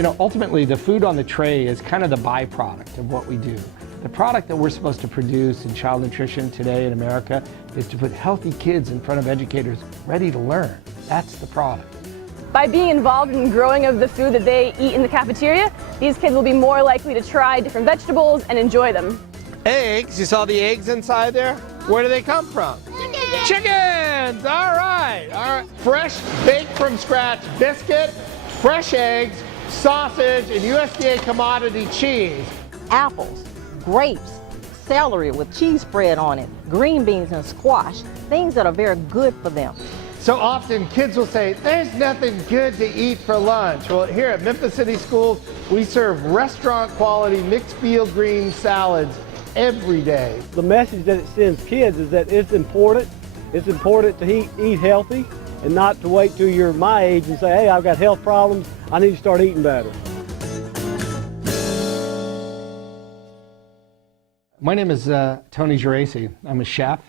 You know, ultimately the food on the tray is kind of the byproduct of what we do. The product that we're supposed to produce in child nutrition today in America is to put healthy kids in front of educators ready to learn. That's the product. By being involved in growing of the food that they eat in the cafeteria, these kids will be more likely to try different vegetables and enjoy them. Eggs, you saw the eggs inside there? Where do they come from? Chickens! Chickens! All right, all right. Fresh, baked from scratch biscuit, fresh eggs, sausage, and USDA commodity cheese. Apples, grapes, celery with cheese spread on it, green beans and squash, things that are very good for them. So often kids will say, there's nothing good to eat for lunch. Well, here at Memphis City Schools, we serve restaurant quality mixed field green salads every day. The message that it sends kids is that it's important to eat healthy and not to wait till you're my age and say, hey, I've got health problems, I need to start eating better. My name is Tony Geraci. I'm a chef.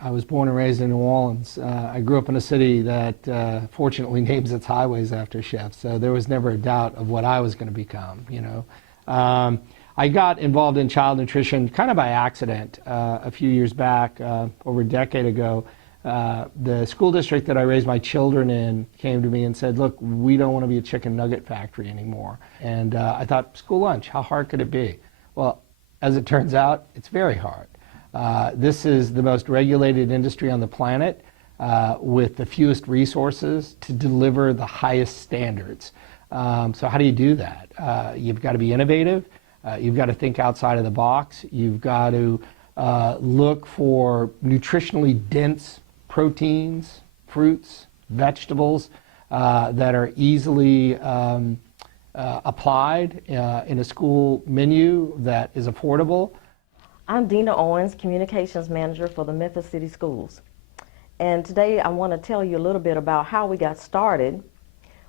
I was born and raised in New Orleans. I grew up in a city that fortunately names its highways after chefs, so there was never a doubt of what I was going to become, you know. I got involved in child nutrition kind of by accident a few years back, over a decade ago. The school district that I raised my children in came to me and said, look, we don't want to be a chicken nugget factory anymore. And I thought, school lunch, how hard could it be? Well, as it turns out, it's very hard. This is the most regulated industry on the planet with the fewest resources to deliver the highest standards. So how do you do that? You've got to be innovative. You've got to think outside of the box. You've got to look for nutritionally dense proteins, fruits, vegetables that are easily applied in a school menu that is affordable. I'm Dina Owens, Communications Manager for the Memphis City Schools. And today I want to tell you a little bit about how we got started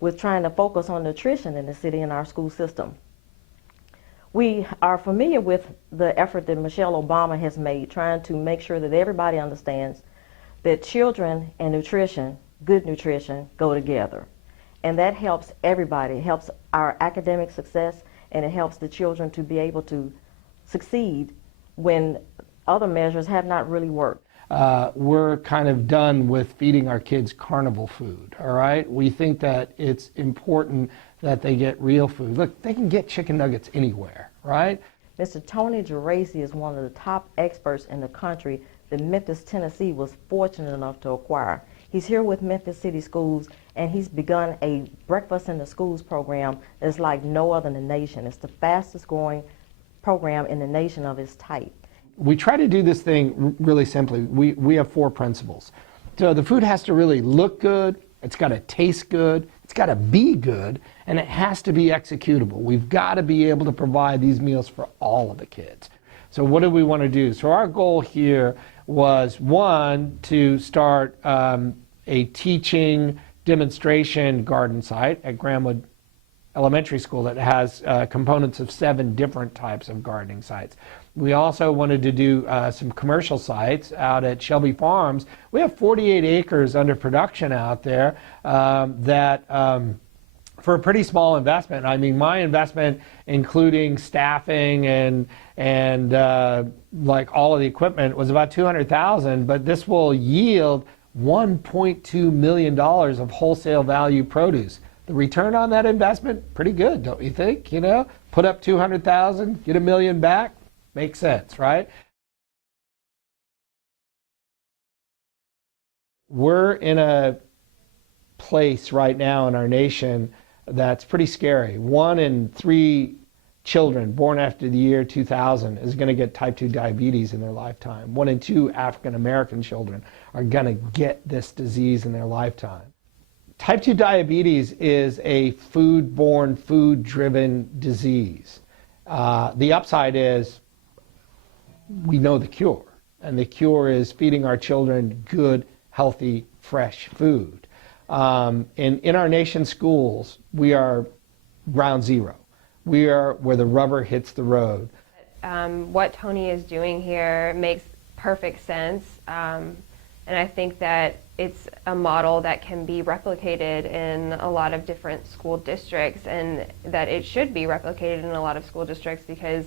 with trying to focus on nutrition in the city and our school system. We are familiar with the effort that Michelle Obama has made, trying to make sure that everybody understands that children and nutrition, good nutrition, go together. And that helps everybody. It helps our academic success, and it helps the children to be able to succeed when other measures have not really worked. We're kind of done with feeding our kids carnival food, all right? We think that it's important that they get real food. Look, they can get chicken nuggets anywhere, right? Mr. Tony Geraci is one of the top experts in the country that Memphis, Tennessee was fortunate enough to acquire. He's here with Memphis City Schools, and he's begun a Breakfast in the Schools program that's like no other in the nation. It's the fastest growing program in the nation of its type. We try to do this thing really simply. We have 4 principles. So the food has to really look good, it's got to taste good, it's got to be good, and it has to be executable. We've got to be able to provide these meals for all of the kids. So what do we want to do? So our goal here was, one, to start a teaching demonstration garden site at Grandwood Elementary School that has components of 7 different types of gardening sites. We also wanted to do some commercial sites out at Shelby Farms. We have 48 acres under production out there that for a pretty small investment. I mean, my investment, including staffing and like all of the equipment, was about $200,000, but this will yield $1.2 million of wholesale value produce. The return on that investment, pretty good, don't you think? You know, put up $200,000, get $1 million back, makes sense, right? We're in a place right now in our nation that's pretty scary. 1 in 3 children born after the year 2000 is going to get type 2 diabetes in their lifetime. 1 in 2 African American children are going to get this disease in their lifetime. Type 2 diabetes is a food-borne, food-driven disease. The upside is we know the cure, and the cure is feeding our children good, healthy, fresh food. In our nation's schools, we are ground zero. We are where the rubber hits the road. What Tony is doing here makes perfect sense. And I think that it's a model that can be replicated in a lot of different school districts, and that it should be replicated in a lot of school districts because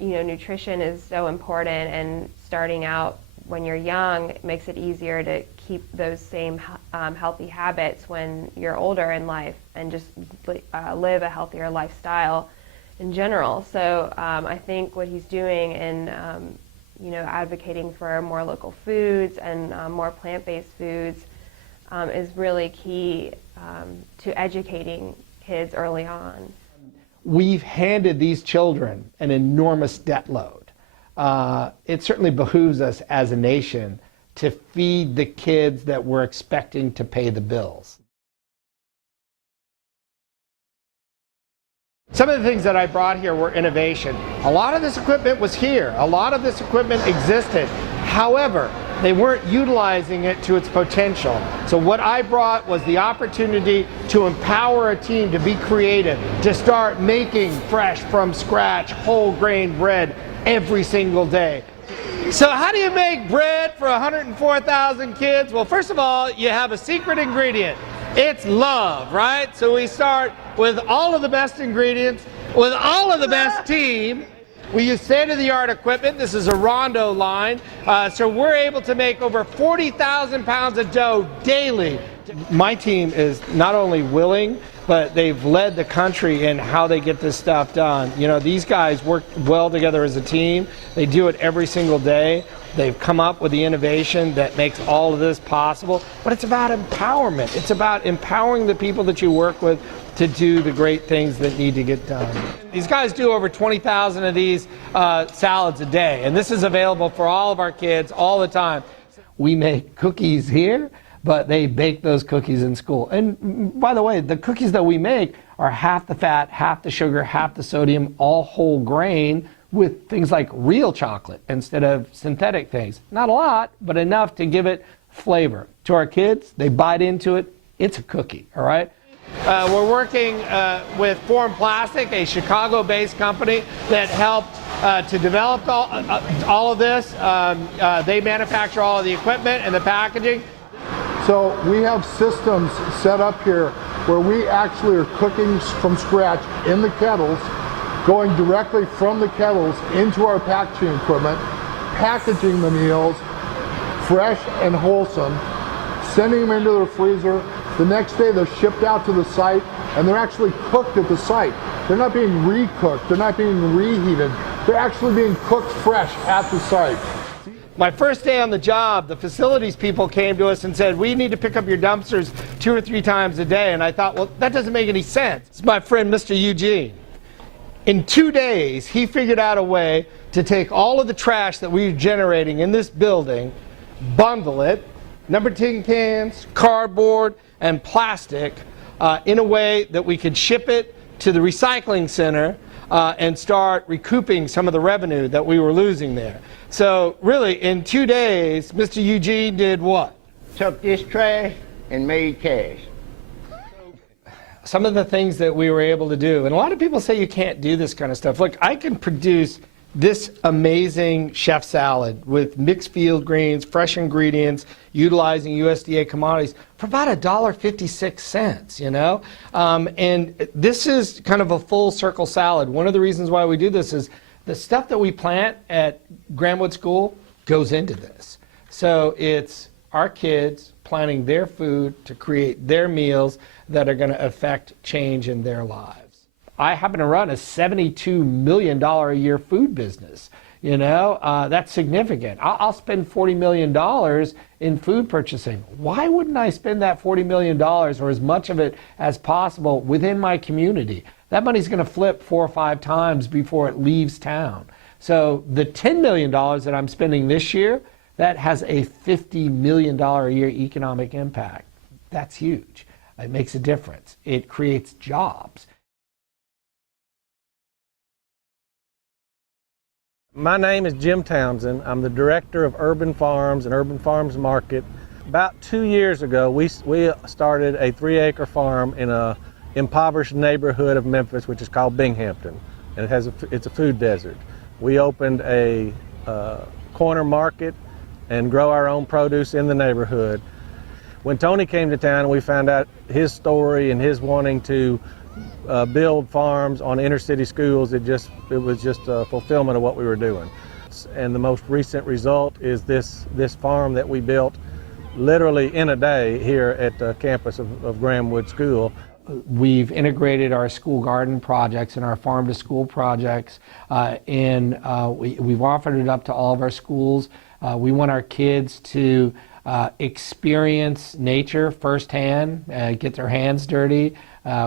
nutrition is so important, and starting out when you're young makes it easier to keep those same healthy habits when you're older in life, and just live a healthier lifestyle in general. So I think what he's doing in advocating for more local foods and more plant-based foods is really key to educating kids early on. We've handed these children an enormous debt load. It certainly behooves us as a nation to feed the kids that we're expecting to pay the bills. Some of the things that I brought here were innovation. A lot of this equipment was here. A lot of this equipment existed. However, they weren't utilizing it to its potential. So what I brought was the opportunity to empower a team to be creative, to start making fresh from scratch whole grain bread every single day. So how do you make bread for 104,000 kids? Well, first of all, you have a secret ingredient. It's love, right? So we start with all of the best ingredients, with all of the best team. We use state-of-the-art equipment. This is a Rondo line. So we're able to make over 40,000 pounds of dough daily. My team is not only willing, but they've led the country in how they get this stuff done. You know, these guys work well together as a team. They do it every single day. They've come up with the innovation that makes all of this possible. But it's about empowerment. It's about empowering the people that you work with to do the great things that need to get done. These guys do over 20,000 of these salads a day, and this is available for all of our kids all the time. We make cookies here, but they bake those cookies in school. And by the way, the cookies that we make are half the fat, half the sugar, half the sodium, all whole grain, with things like real chocolate instead of synthetic things. Not a lot, but enough to give it flavor. To our kids, they bite into it, it's a cookie, all right? We're working with Form Plastic, a Chicago-based company that helped to develop all of this. They manufacture all of the equipment and the packaging. So we have systems set up here where we actually are cooking from scratch in the kettles, going directly from the kettles into our packaging equipment, packaging the meals fresh and wholesome, sending them into the freezer. The next day they're shipped out to the site, and they're actually cooked at the site. They're not being re-cooked, they're not being reheated, they're actually being cooked fresh at the site. My first day on the job, the facilities people came to us and said, we need to pick up your dumpsters 2 or 3 times a day. And I thought, well, that doesn't make any sense. It's my friend, Mr. Eugene. In 2 days, he figured out a way to take all of the trash that we were generating in this building, bundle it, number 10 cans, cardboard, and plastic, in a way that we could ship it to the recycling center and start recouping some of the revenue that we were losing there. So really, in 2 days, Mr. Eugene did what? Took this trash and made cash. Some of the things that we were able to do, and a lot of people say you can't do this kind of stuff. Look, I can produce this amazing chef salad with mixed field greens, fresh ingredients, utilizing USDA commodities for about $1.56, you know? And this is kind of a full circle salad. One of the reasons why we do this is the stuff that we plant at Grandwood School goes into this. So it's our kids planting their food to create their meals that are going to affect change in their lives. I happen to run a $72 million a year food business. You know, that's significant. I'll spend $40 million in food purchasing. Why wouldn't I spend that $40 million or as much of it as possible within my community? That money's going to flip 4 or 5 times before it leaves town. So the $10 million that I'm spending this year, that has a $50 million a year economic impact. That's huge. It makes a difference. It creates jobs. My name is Jim Townsend. I'm the director of Urban Farms and Urban Farms Market. About 2 years ago, we started a 3-acre farm in a impoverished neighborhood of Memphis, which is called Binghampton, and it's a food desert. We opened a corner market and grow our own produce in the neighborhood. When Tony came to town and we found out his story and his wanting to build farms on inner city schools, it was just a fulfillment of what we were doing. And the most recent result is this farm that we built literally in a day here at the campus of Grahamwood School. We've integrated our school garden projects and our farm to school projects we've offered it up to all of our schools. We want our kids to experience nature firsthand, get their hands dirty.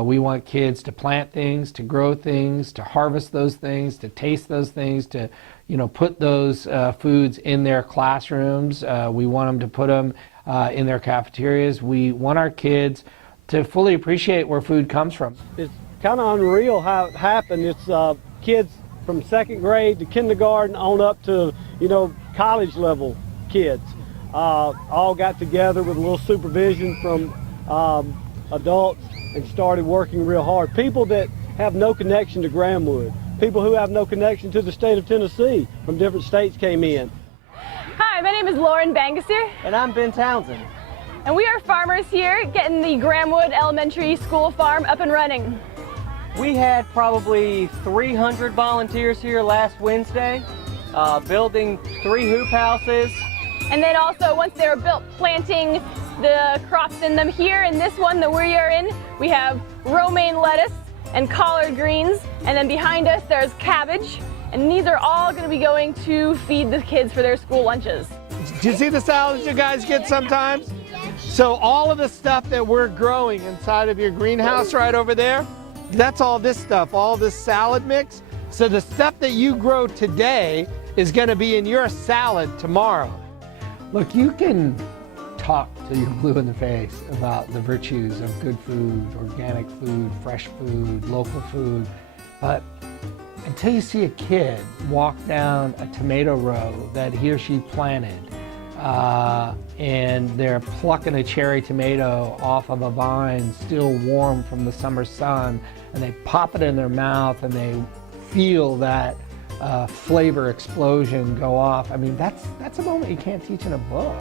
We want kids to plant things, to grow things, to harvest those things, to taste those things, to put those foods in their classrooms. We want them to put them in their cafeterias. We want our kids to fully appreciate where food comes from. It's kind of unreal how it happened. It's kids from second grade to kindergarten on up to, college level kids. All got together with a little supervision from adults and started working real hard. People that have no connection to Grahamwood, people who have no connection to the state of Tennessee from different states came in. Hi, my name is Lauren Bangaster. And I'm Ben Townsend. And we are farmers here getting the Grahamwood Elementary School farm up and running. We had probably 300 volunteers here last Wednesday, building 3 hoop houses. And then also, once they were built, planting the crops in them. Here in this one that we are in, we have romaine lettuce and collard greens. And then behind us, there's cabbage. And these are all going to be going to feed the kids for their school lunches. Do you see the salads you guys get sometimes? So all of the stuff that we're growing inside of your greenhouse right over there, that's all this stuff, all this salad mix. So the stuff that you grow today is going to be in your salad tomorrow. Look, you can talk till you're blue in the face about the virtues of good food, organic food, fresh food, local food, but until you see a kid walk down a tomato row that he or she planted, and they're plucking a cherry tomato off of a vine still warm from the summer sun, and they pop it in their mouth and they feel that flavor explosion go off. I mean, that's a moment you can't teach in a book.